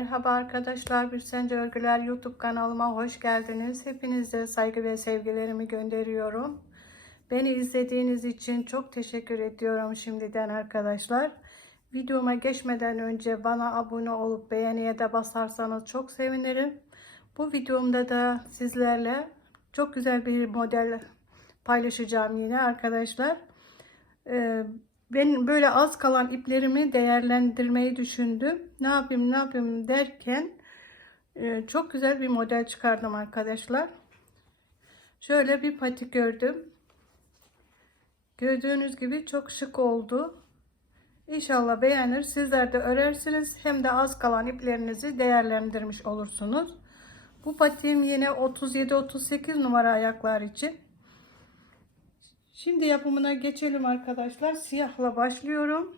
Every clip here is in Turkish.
Merhaba arkadaşlar, Bir Sence Örgüler YouTube kanalıma hoş geldiniz. Hepinize saygı ve sevgilerimi gönderiyorum. Beni izlediğiniz için çok teşekkür ediyorum şimdiden arkadaşlar. Videoma geçmeden önce bana abone olup beğeniye de basarsanız çok sevinirim. Bu videomda da sizlerle çok güzel bir model paylaşacağım yine arkadaşlar. Ee, ben böyle az kalan iplerimi değerlendirmeyi düşündüm. Ne yapayım ne yapayım derken e, çok güzel bir model çıkardım arkadaşlar. Şöyle bir patik gördüm. Gördüğünüz gibi çok şık oldu. İnşallah beğenir. Sizler de örersiniz. Hem de az kalan iplerinizi değerlendirmiş olursunuz. Bu patiğim yine 37-38 numara ayaklar için. Şimdi yapımına geçelim arkadaşlar. Siyahla başlıyorum.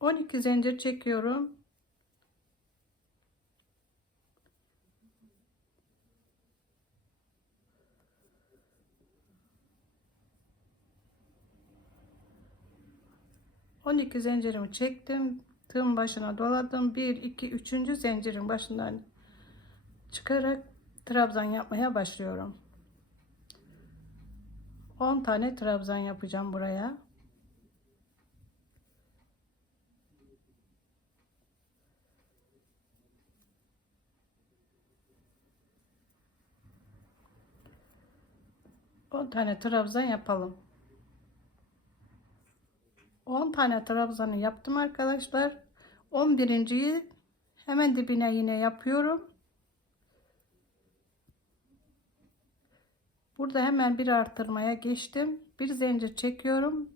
On iki zincir çekiyorum. On iki zincirimi çektim. Tığın başına doladım. Bir, iki, üçüncü zincirin başından çıkarak trabzan yapmaya başlıyorum. 10 tane trabzan yapacağım buraya. On tane trabzan yapalım. 10 tane trabzanı yaptım arkadaşlar. 11.yi hemen dibine yine yapıyorum. Burada hemen bir artırmaya geçtim. Bir zincir çekiyorum.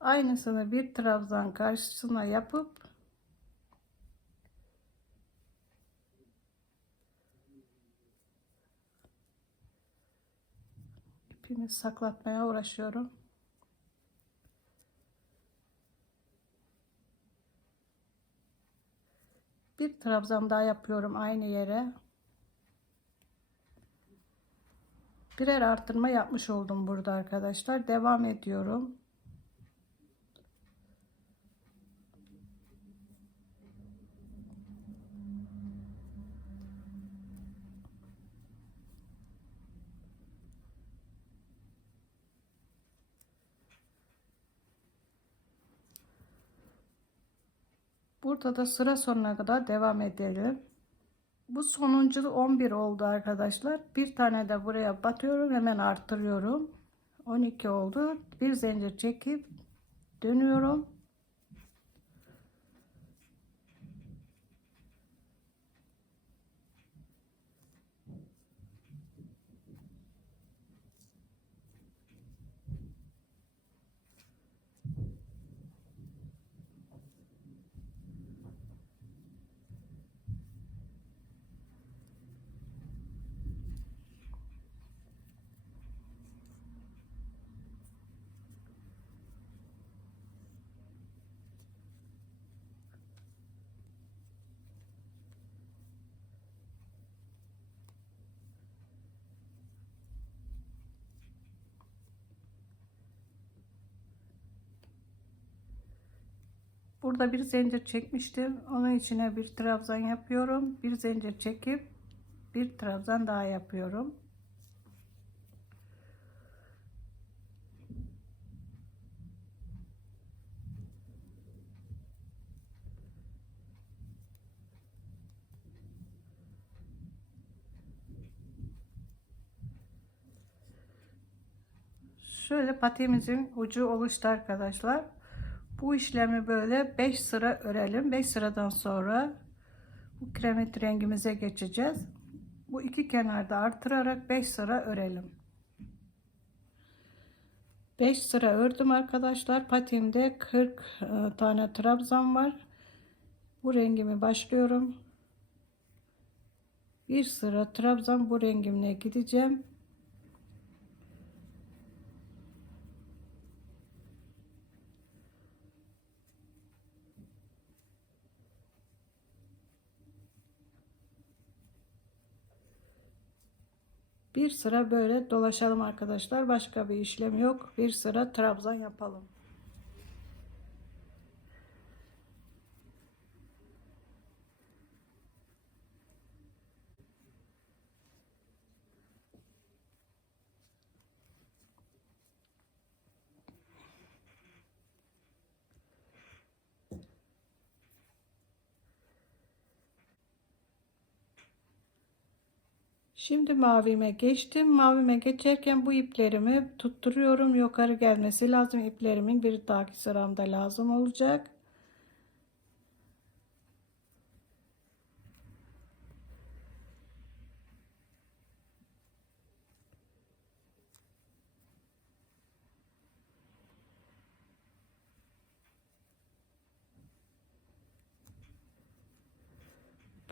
Aynısını bir trabzan karşısına yapıp ipimi saklatmaya uğraşıyorum. Bir trabzan daha yapıyorum aynı yere. Birer arttırma yapmış oldum burada arkadaşlar. Devam ediyorum. Burada da sıra sonuna kadar devam edelim. Bu sonuncu 11 oldu arkadaşlar. Bir tane de buraya batıyorum. Hemen arttırıyorum. 12 oldu. Bir zincir çekip dönüyorum. Burada bir zincir çekmiştim. Onun içine bir trabzan yapıyorum. Bir zincir çekip bir trabzan daha yapıyorum. Şöyle patiğimizin ucu oluştu arkadaşlar. Bu işlemi böyle 5 sıra örelim. 5 sıradan sonra bu kremit rengimize geçeceğiz. Bu iki kenarda artırarak 5 sıra örelim. 5 sıra ördüm arkadaşlar. Patimde 40 e, tane trabzan var. Bu rengimi başlıyorum. Bir sıra trabzan bu rengimle gideceğim. Bir sıra böyle dolaşalım arkadaşlar. Başka bir işlem yok. Bir sıra trabzan yapalım. Şimdi mavime geçtim. Mavime geçerken bu iplerimi tutturuyorum. Yukarı gelmesi lazım. İplerimin bir dahaki sıramda lazım olacak.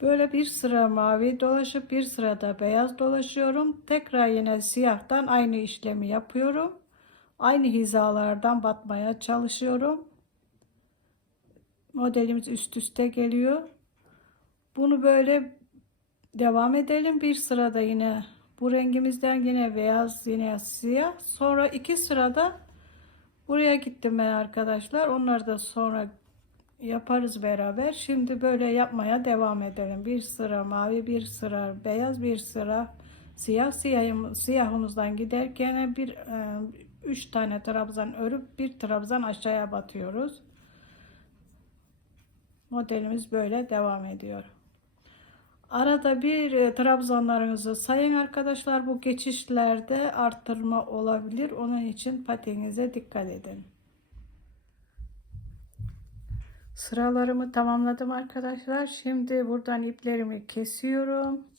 Böyle bir sıra mavi dolaşıp bir sırada beyaz dolaşıyorum. Tekrar yine siyahtan aynı işlemi yapıyorum. Aynı hizalardan batmaya çalışıyorum. Modelimiz üst üste geliyor. Bunu böyle devam edelim. Bir sırada yine bu rengimizden yine beyaz yine siyah. Sonra iki sırada buraya gittim ben arkadaşlar. Onları da sonra yaparız beraber. Şimdi böyle yapmaya devam edelim. Bir sıra mavi, bir sıra beyaz, bir sıra siyah. Siyahım, siyahımızdan giderken bir e, üç tane trabzan örüp bir trabzan aşağıya batıyoruz. Modelimiz böyle devam ediyor. Arada bir e, trabzanlarınızı sayın arkadaşlar. Bu geçişlerde arttırma olabilir. Onun için patiğinize dikkat edin. Sıralarımı tamamladım arkadaşlar. Şimdi buradan iplerimi kesiyorum.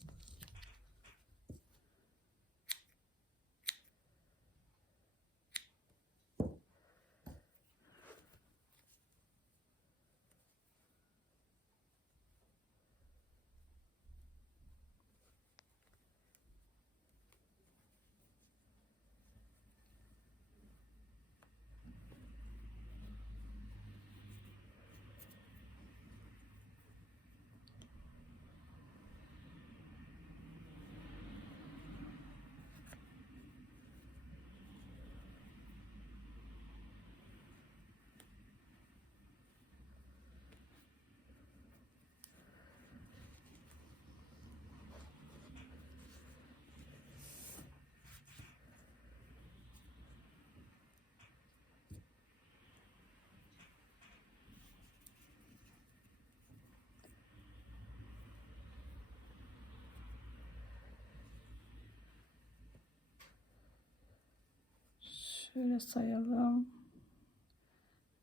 Şöyle sayalım.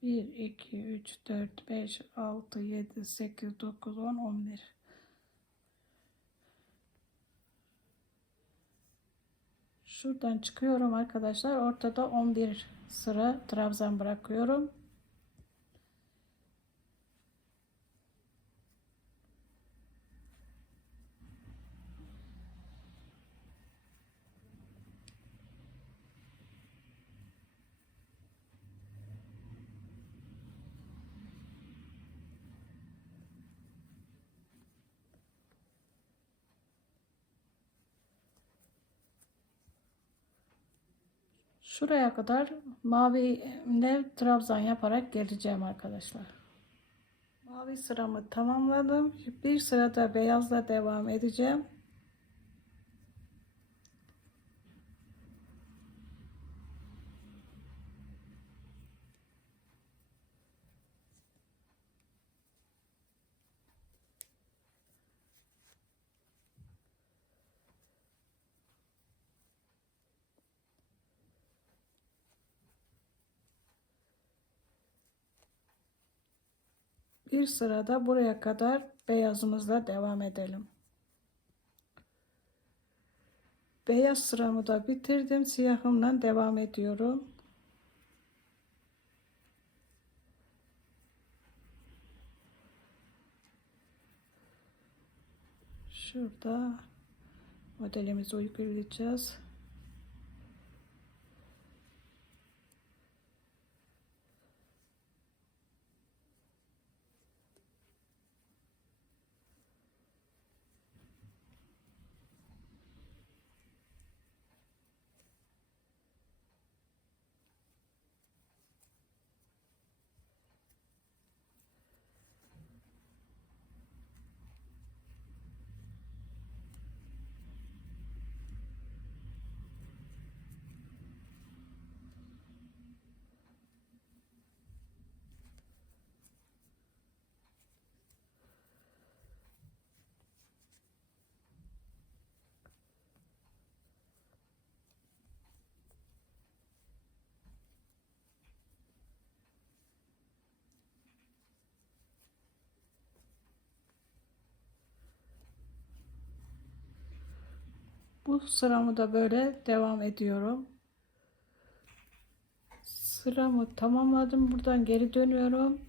1, 2, 3, 4, 5, 6, 7, 8, 9, 10, 11. Şuradan çıkıyorum arkadaşlar. Ortada 11 sıra trabzan bırakıyorum. Şuraya kadar mavi ne trabzan yaparak geleceğim arkadaşlar. Mavi sıramı tamamladım. Bir sırada beyazla devam edeceğim. Bir sırada buraya kadar beyazımızla devam edelim. Beyaz sıramı da bitirdim. Siyahımla devam ediyorum. Şurada modelimizi uygulayacağız. Bu sıramı da böyle devam ediyorum. Sıramı tamamladım. Buradan geri dönüyorum.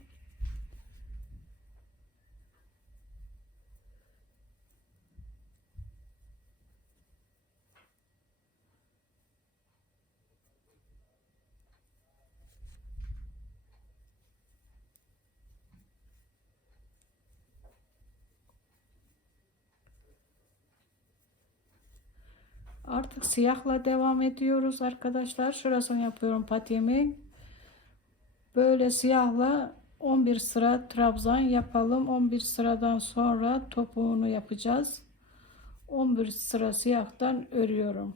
Artık siyahla devam ediyoruz arkadaşlar. Şurasını yapıyorum patiğimi. Böyle siyahla 11 sıra trabzan yapalım. 11 sıradan sonra topuğunu yapacağız. 11 sıra siyahtan örüyorum.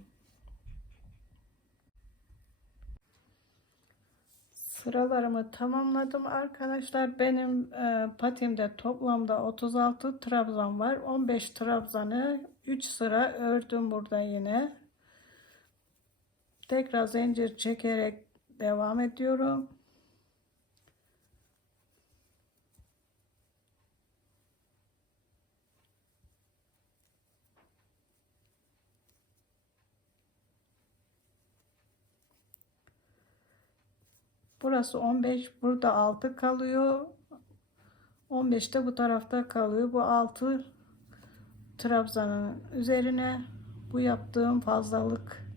Sıralarımı tamamladım arkadaşlar. Benim e, patimde toplamda 36 trabzan var. 15 trabzanı 3 sıra ördüm burada yine. Tekrar zincir çekerek devam ediyorum. Burası 15, burada 6 kalıyor. 15 de bu tarafta kalıyor. Bu 6 trabzanın üzerine bu yaptığım fazlalık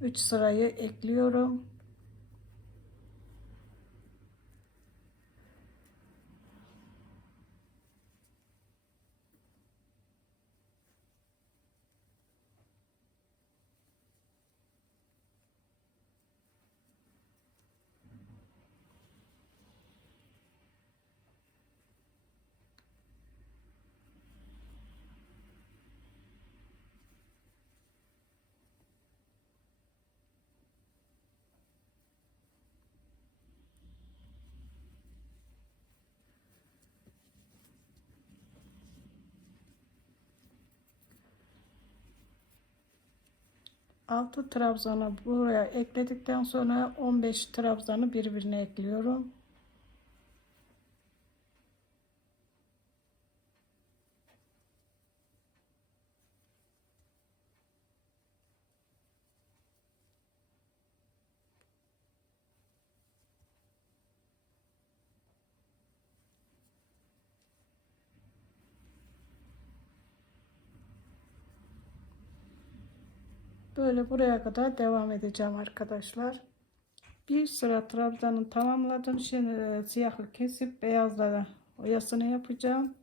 3 sırayı ekliyorum. Altı trabzanı buraya ekledikten sonra 15 trabzanı birbirine ekliyorum. Böyle buraya kadar devam edeceğim arkadaşlar. Bir sıra trabzanı tamamladım. Şimdi e, siyahı kesip beyazlara oyasını yapacağım.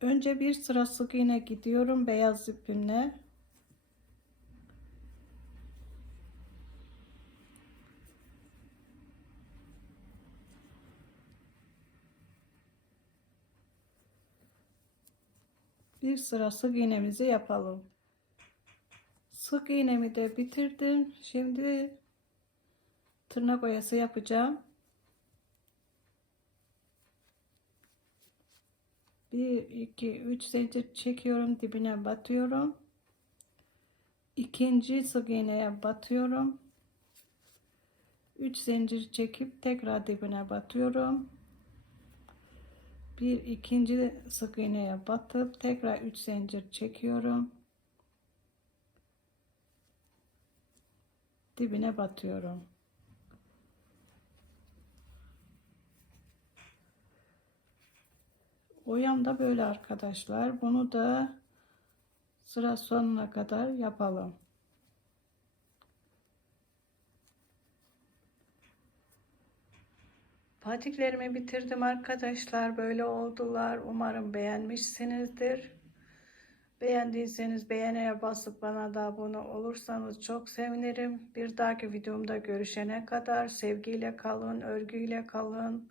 Önce bir sıra sık iğne gidiyorum beyaz ipimle. Bir sıra sık iğnemizi yapalım. Sık iğnemi de bitirdim. Şimdi tırnak oyası yapacağım. 1 2 3 zincir çekiyorum dibine batıyorum. İkinci sık iğneye batıyorum. 3 zincir çekip tekrar dibine batıyorum. Bir ikinci sık iğneye batıp tekrar 3 zincir çekiyorum. Dibine batıyorum Boyam da böyle arkadaşlar. Bunu da sıra sonuna kadar yapalım. Patiklerimi bitirdim arkadaşlar. Böyle oldular. Umarım beğenmişsinizdir. Beğendiyseniz beğeneye basıp bana da abone olursanız çok sevinirim. Bir dahaki videomda görüşene kadar sevgiyle kalın, örgüyle kalın.